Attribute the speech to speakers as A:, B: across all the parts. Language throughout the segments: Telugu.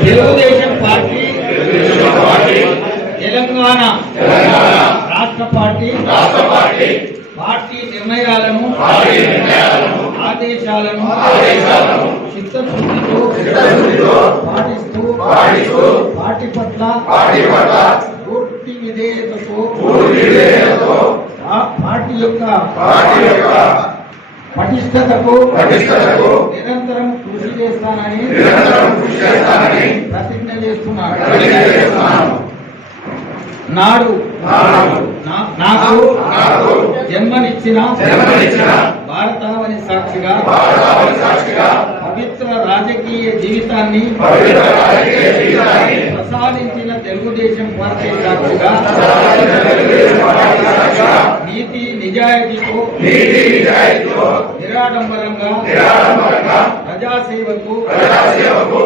A: తెలుగుదేశం పార్టీ తెలంగాణ రాష్ట్ర పార్టీ పార్టీ నిర్ణయాలను ఆదేశాలను చిత్తశుద్ధితో పాటిస్తూ పార్టీ పట్ల పూర్తి విధేయతతో పార్టీ యొక్క పటిష్టతకు
B: పటిష్టతకు
A: నిరంతరం చేస్తానని ప్రతిజ్ఞ చేస్తున్నాను. నాడు నాకు జన్మనిచ్చిన భారతావని సాక్షిగా పవిత్ర రాజకీయ జీవితాన్ని ప్రసాదించిన తెలుగుదేశం పార్టీ సాక్షిగా నీతి నిజాయితీతో నిరాడంబరంగా
B: నిరాడంబరంగా
A: ప్రజాసేవకు
B: ప్రజాసేవకు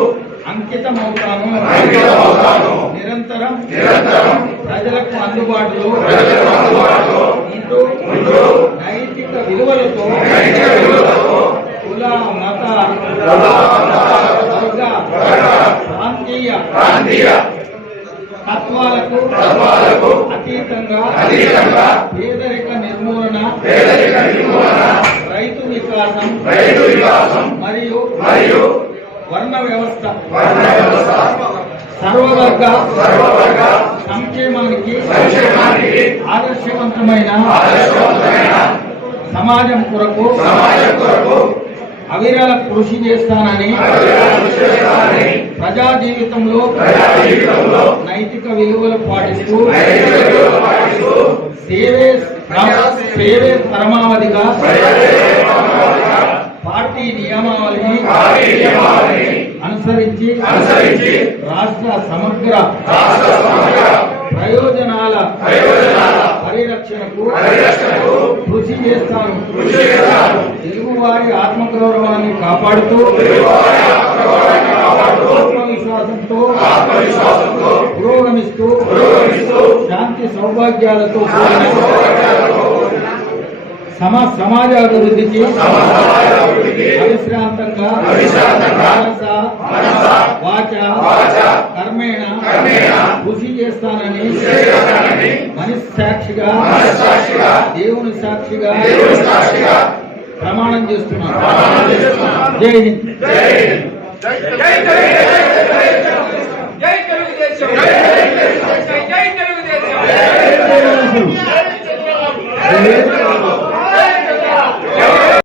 A: అంకితమవుతాను
B: అంకితమవుతాను.
A: నిరంతరం
B: నిరంతరం
A: ప్రజలకు అందుబాటులో
B: ప్రజలకు అందుబాటులో
A: ఉంటూ
B: ఉంటూ
A: నైతిక విలువలతో
B: నైతిక విలువలతో
A: కుల మత వర్గ ప్రాంతీయ
B: ప్రాంతీయ
A: తత్వాలకు
B: తత్వాలకు
A: అతీతంగా
B: అతీతంగా
A: పేదరిక నిర్మూలన
B: పేదరిక నిర్మూలన
A: రైతు వికాసం
B: రైతు వికాసం
A: మరియు
B: మరియు
A: వర్ణ వ్యవస్థ.
B: వర్ణ వ్యవస్థ.
A: సర్వవర్గ
B: సర్వవర్గ
A: సంక్షేమానికి
B: సంక్షేమానికి
A: ఆదర్శవంతమైన
B: ఆదర్శవంతమైన
A: సమాజం కొరకు
B: సమాజం కొరకు
A: అవిరల కృషి చేస్తానని ప్రజా జీవితంలో
B: ప్రజా జీవితంలో
A: నైతిక విలువలు పాటిస్తూ
B: నైతిక విలువలు పాటిస్తూ
A: సేవే సేవే పరమావధిగా పార్టీ నియమావళిని
B: పార్టీ నియమావళిని
A: అనుసరించి రాష్ట్ర సమగ్ర ప్రయోజనాల పరిరక్షణకు కృషి చేస్తాను. తెలుగువారి ఆత్మగౌరవాన్ని కాపాడుతూ ఆత్మవిశ్వాసంతో పురోగమిస్తూ శాంతి సౌభాగ్యాలతో సమ సమాజాభివృద్ధికి
B: సమాజాభివృద్ధికి
A: అవిశ్రాంతంగా మనస వాచ కర్మేణ కృషి చేస్తానని మనస్సాక్షిగా దేవుని సాక్షిగా
B: దేవుని సాక్షిగా
A: ప్రమాణం చేస్తున్నాను. జై హింద్
C: జై తెలుగుదేశం
A: జై తెలుగుదేశం.